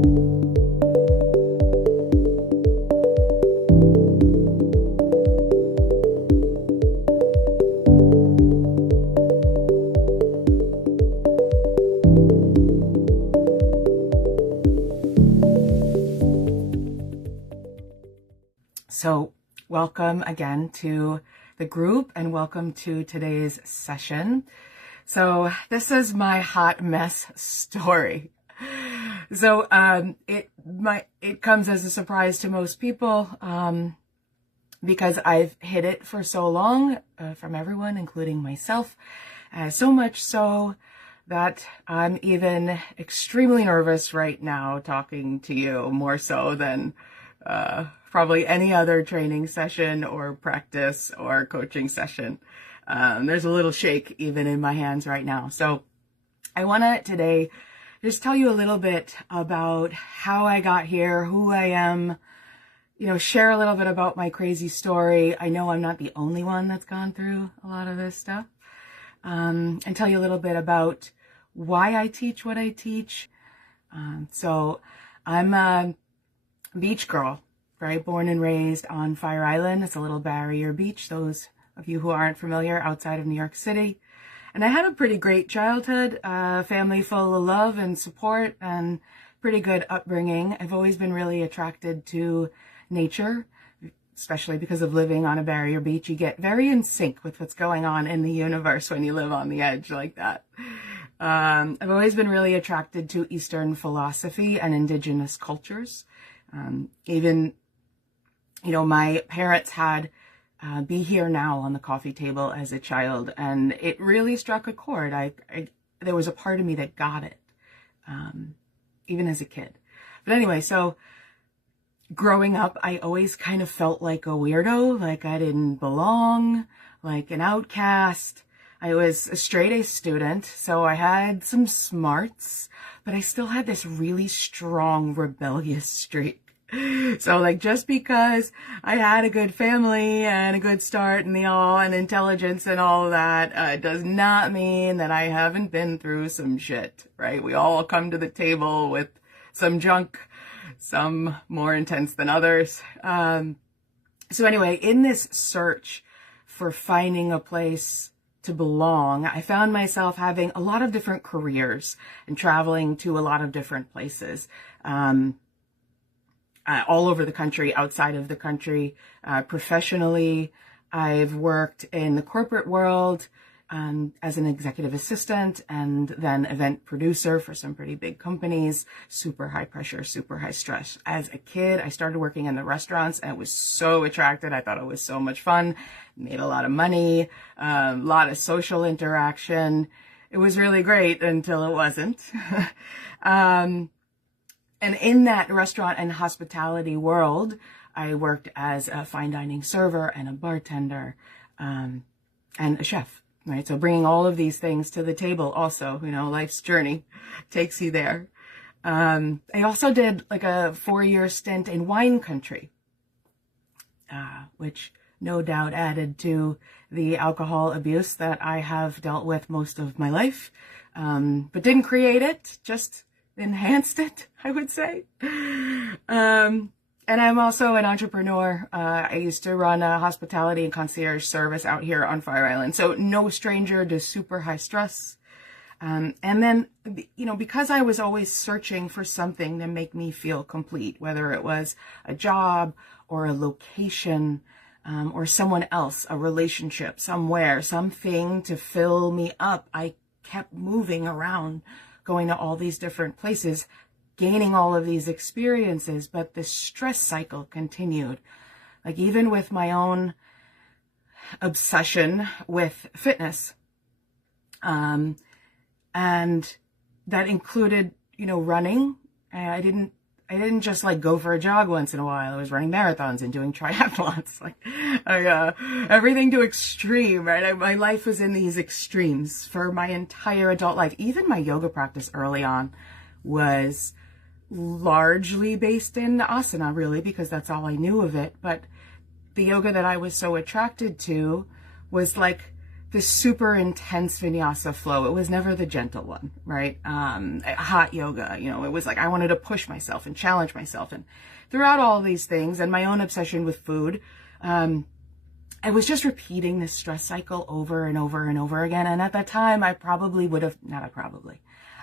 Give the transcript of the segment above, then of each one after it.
So welcome again to the group and welcome to today's session. So this is my hot mess story. So it comes as a surprise to most people because I've hid it for so long from everyone, including myself, so much so that I'm even extremely nervous right now talking to you, more so than probably any other training session or practice or coaching session. There's a little shake even in my hands right now. So I want to today just tell you a little bit about how I got here, who I am, share a little bit about my crazy story. I know I'm not the only one that's gone through a lot of this stuff. And tell you a little bit about why I teach what I teach. So I'm a beach girl, right? Born and raised on Fire Island. It's a little barrier beach, those of you who aren't familiar, outside of New York City. And I had a pretty great childhood, family full of love and support and pretty good upbringing. I've always been really attracted to nature, especially because of living on a barrier beach. You get very in sync with what's going on in the universe when you live on the edge like that. I've always been really attracted to Eastern philosophy and indigenous cultures. My parents had Be Here Now on the coffee table as a child, and it really struck a chord. There was a part of me that got it, even as a kid. But anyway, so growing up, I always kind of felt like a weirdo, like I didn't belong, like an outcast. I was a straight A student, so I had some smarts, but I still had this really strong rebellious streak. So just because I had a good family and a good start and and intelligence and all of that, does not mean that I haven't been through some shit, right? We all come to the table with some junk, some more intense than others. So anyway, in this search for finding a place to belong, I found myself having a lot of different careers and traveling to a lot of different places. All over the country, outside of the country. Professionally, I've worked in the corporate world as an executive assistant and then event producer for some pretty big companies, super high pressure, super high stress. As a kid, I started working in the restaurants and I was so attracted. I thought it was so much fun, made a lot of money, a lot of social interaction. It was really great until it wasn't. And in that restaurant and hospitality world, I worked as a fine dining server and a bartender, and a chef, right? So bringing all of these things to the table also, life's journey takes you there. I also did like a 4-year stint in wine country, which no doubt added to the alcohol abuse that I have dealt with most of my life, but didn't create it, just enhanced it, I would say. And I'm also an entrepreneur. I used to run a hospitality and concierge service out here on Fire Island. So no stranger to super high stress. And then, because I was always searching for something to make me feel complete, whether it was a job or a location, or someone else, a relationship somewhere, something to fill me up, I kept moving around, going to all these different places, gaining all of these experiences, but the stress cycle continued. Like even with my own obsession with fitness, and that included, running. I didn't just go for a jog once in a while. I was running marathons and doing triathlons, everything to extreme, right? My life was in these extremes for my entire adult life. Even my yoga practice early on was largely based in asana, really, because that's all I knew of it. But the yoga that I was so attracted to was like this super intense vinyasa flow. It was never the gentle one, right? Hot yoga, you know, it was like I wanted to push myself and challenge myself. And throughout all these things and my own obsession with food, I was just repeating this stress cycle over and over and over again. And at that time, I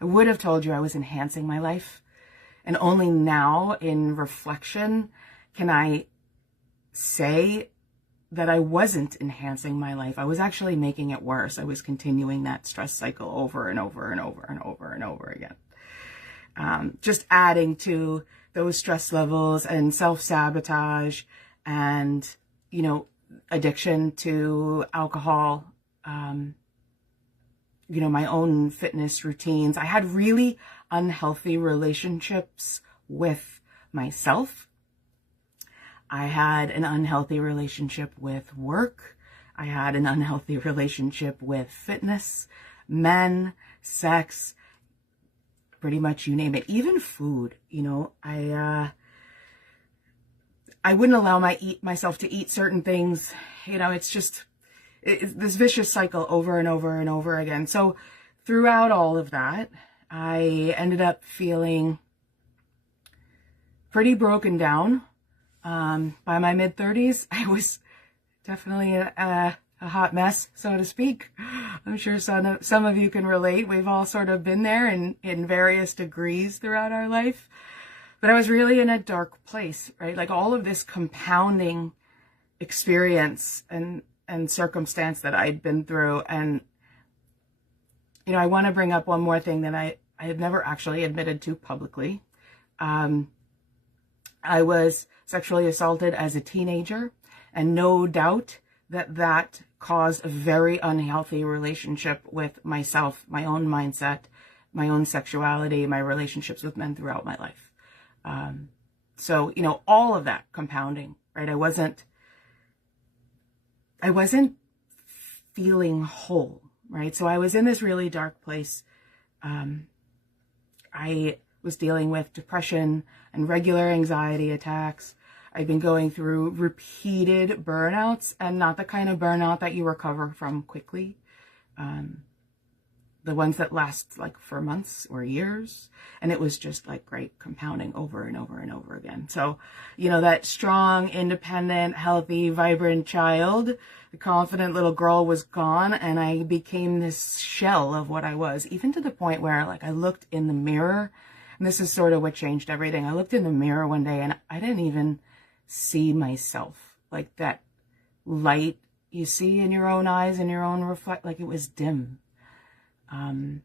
would have told you I was enhancing my life. And only now in reflection can I say that I wasn't enhancing my life. I was actually making it worse. I was continuing that stress cycle over and over and over and over and over again. Just adding to those stress levels and self-sabotage and, you know, addiction to alcohol, you know, my own fitness routines. I had really unhealthy relationships with myself. I had an unhealthy relationship with work. I had an unhealthy relationship with fitness, men, sex, pretty much you name it, even food. You know, I wouldn't allow myself to eat certain things. You know, it's just this vicious cycle over and over and over again. So throughout all of that, I ended up feeling pretty broken down. By my mid-30s, I was definitely a hot mess, so to speak. I'm sure some of you can relate. We've all sort of been there in various degrees throughout our life. But I was really in a dark place, right? Like all of this compounding experience and circumstance that I'd been through. And, you know, I want to bring up one more thing that I had never actually admitted to publicly. I was sexually assaulted as a teenager, and no doubt that caused a very unhealthy relationship with myself, my own mindset, my own sexuality, my relationships with men throughout my life. So, you know, all of that compounding, right? I wasn't feeling whole, right? So I was in this really dark place. I was dealing with depression and regular anxiety attacks. I've been going through repeated burnouts, and not the kind of burnout that you recover from quickly. The ones that last like for months or years. And it was just like great compounding over and over and over again. So, you know, that strong, independent, healthy, vibrant child, the confident little girl was gone, and I became this shell of what I was, even to the point where like I looked in the mirror, and this is sort of what changed everything. I looked in the mirror one day and I didn't even see myself. Like that light you see in your own eyes and your own reflect, like it was dim. And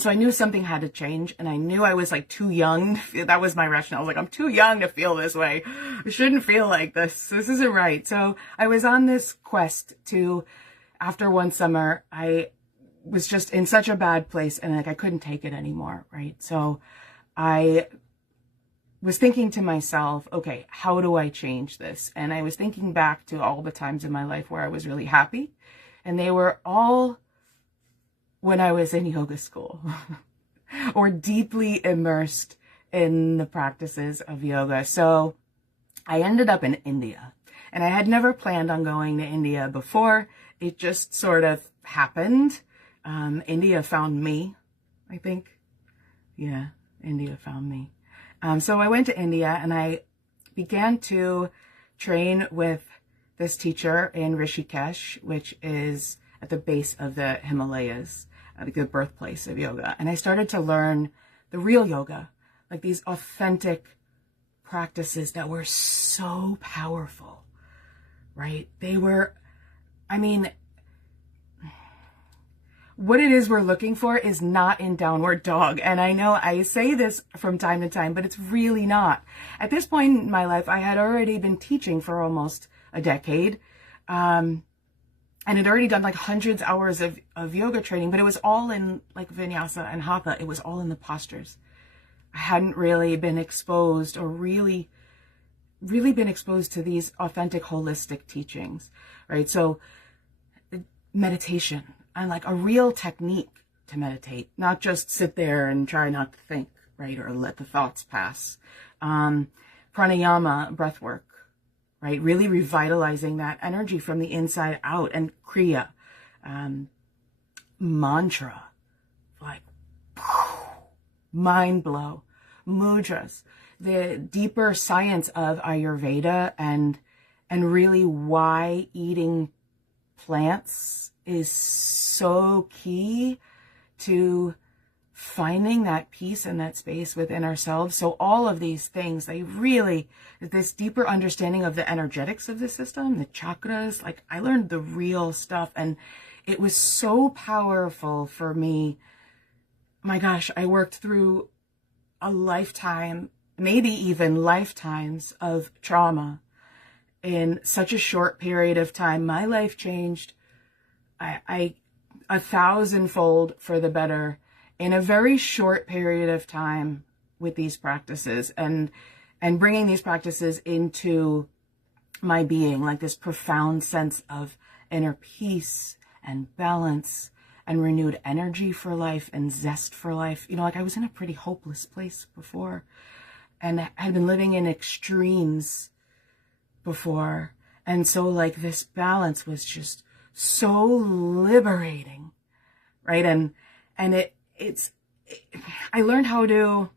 so I knew something had to change, and I knew I was like too young. That was my rationale. I was like, I'm too young to feel this way. I shouldn't feel like this. This isn't right. So I was on this quest to, after one summer, I was just in such a bad place, and like I couldn't take it anymore, right? So I was thinking to myself, okay, how do I change this? And I was thinking back to all the times in my life where I was really happy, and they were all when I was in yoga school or deeply immersed in the practices of yoga. So I ended up in India, and I had never planned on going to India before. It just sort of happened. India found me, I think. Yeah, India found me. So I went to India, and I began to train with this teacher in Rishikesh, which is at the base of the Himalayas, the birthplace of yoga. And I started to learn the real yoga, like these authentic practices that were so powerful, right? They were, I mean, what it is we're looking for is not in downward dog. And I know I say this from time to time, but it's really not. At this point in my life, I had already been teaching for almost a decade. And had already done like hundreds of hours of yoga training, but it was all in like vinyasa and hatha. It was all in the postures. I hadn't really been exposed or really been exposed to these authentic holistic teachings, right? So meditation and like a real technique to meditate, not just sit there and try not to think, right? Or let the thoughts pass. Pranayama, breath work, right? Really revitalizing that energy from the inside out, and kriya, mantra, like mind blow, mudras, the deeper science of Ayurveda and really why eating plants is so key to finding that peace and that space within ourselves. So all of these things, they really, this deeper understanding of the energetics of the system, the chakras, like I learned the real stuff, and it was so powerful for me. My gosh, I worked through a lifetime, maybe even lifetimes of trauma in such a short period of time. My life changed, I 1,000-fold for the better in a very short period of time with these practices, and bringing these practices into my being, like this profound sense of inner peace and balance and renewed energy for life and zest for life. You know, like I was in a pretty hopeless place before, and I had been living in extremes before. And so like this balance was just so liberating, right? And I learned how to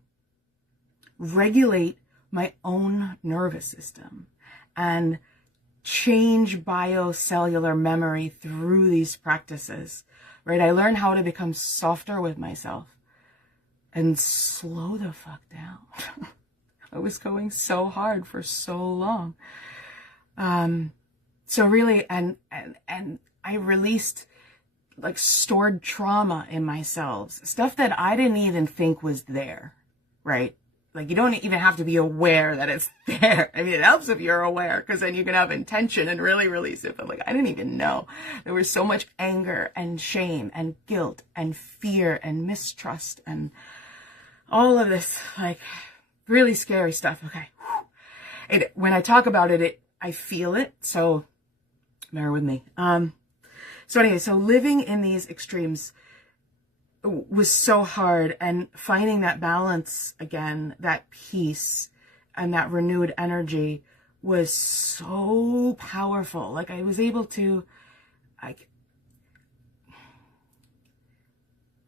regulate my own nervous system and change biocellular memory through these practices, right? I learned how to become softer with myself and slow the fuck down. I was going so hard for so long. So really, and I released like stored trauma in my cells, stuff that I didn't even think was there, right? Like you don't even have to be aware that it's there. I mean, it helps if you're aware, because then you can have intention and really release it. But like, I didn't even know there was so much anger and shame and guilt and fear and mistrust and all of this, like really scary stuff. Okay. When I talk about it, I feel it. So bear with me. So anyway, so living in these extremes was so hard, and finding that balance again, that peace and that renewed energy was so powerful. Like I was able to, I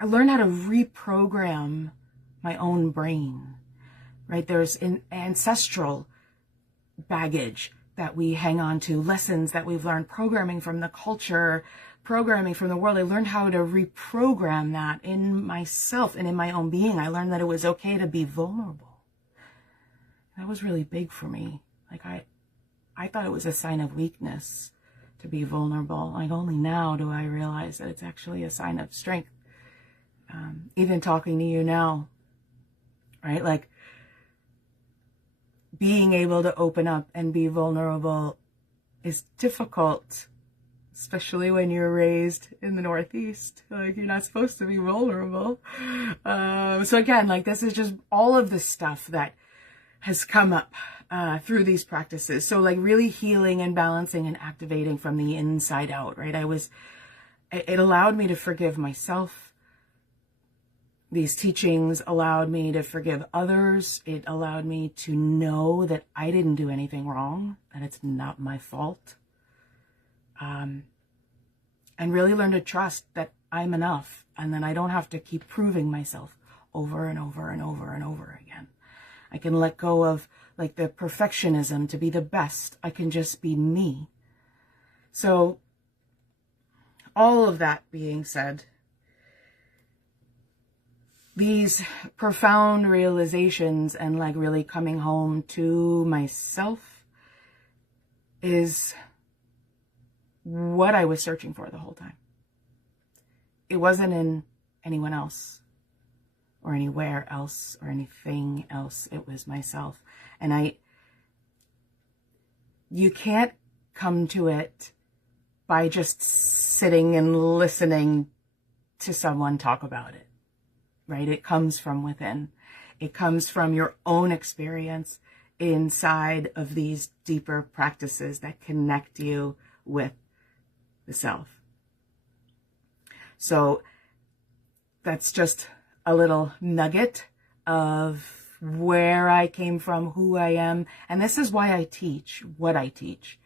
learned how to reprogram my own brain, right? There's an ancestral baggage that we hang on to, lessons that we've learned, programming from the culture, programming from the world. I learned how to reprogram that in myself and in my own being. I learned that it was okay to be vulnerable. That was really big for me. Like I thought it was a sign of weakness to be vulnerable. Like only now do I realize that it's actually a sign of strength. Even talking to you now, right? Like being able to open up and be vulnerable is difficult, especially when you're raised in the Northeast. Like you're not supposed to be vulnerable. So again, like this is just all of the stuff that has come up through these practices. So like really healing and balancing and activating from the inside out, right? It allowed me to forgive myself. These teachings allowed me to forgive others. It allowed me to know that I didn't do anything wrong, that it's not my fault. And really learn to trust that I'm enough, and then I don't have to keep proving myself over and over and over and over again. I can let go of like the perfectionism to be the best. I can just be me. So all of that being said, these profound realizations and like really coming home to myself is what I was searching for the whole time. It wasn't in anyone else or anywhere else or anything else. It was myself. And you can't come to it by just sitting and listening to someone talk about it, right? It comes from within. It comes from your own experience inside of these deeper practices that connect you with the self. So that's just a little nugget of where I came from, who I am. And this is why I teach what I teach.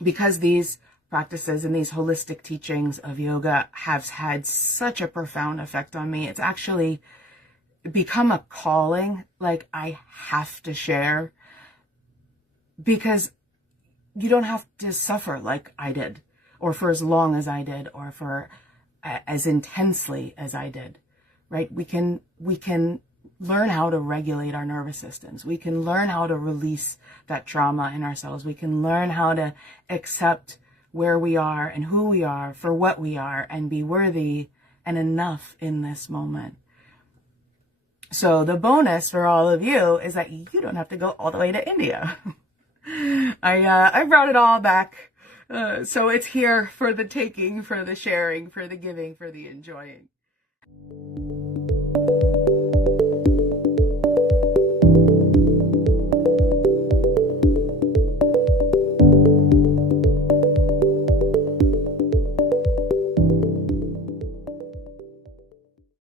Because these practices and these holistic teachings of yoga have had such a profound effect on me. It's actually become a calling, like I have to share, because you don't have to suffer like I did, or for as long as I did, or for as intensely as I did, right? We can learn how to regulate our nervous systems. We can learn how to release that trauma in ourselves. We can learn how to accept where we are and who we are for what we are, and be worthy and enough in this moment. So the bonus for all of you is that you don't have to go all the way to India. I brought it all back. So it's here for the taking, for the sharing, for the giving, for the enjoying.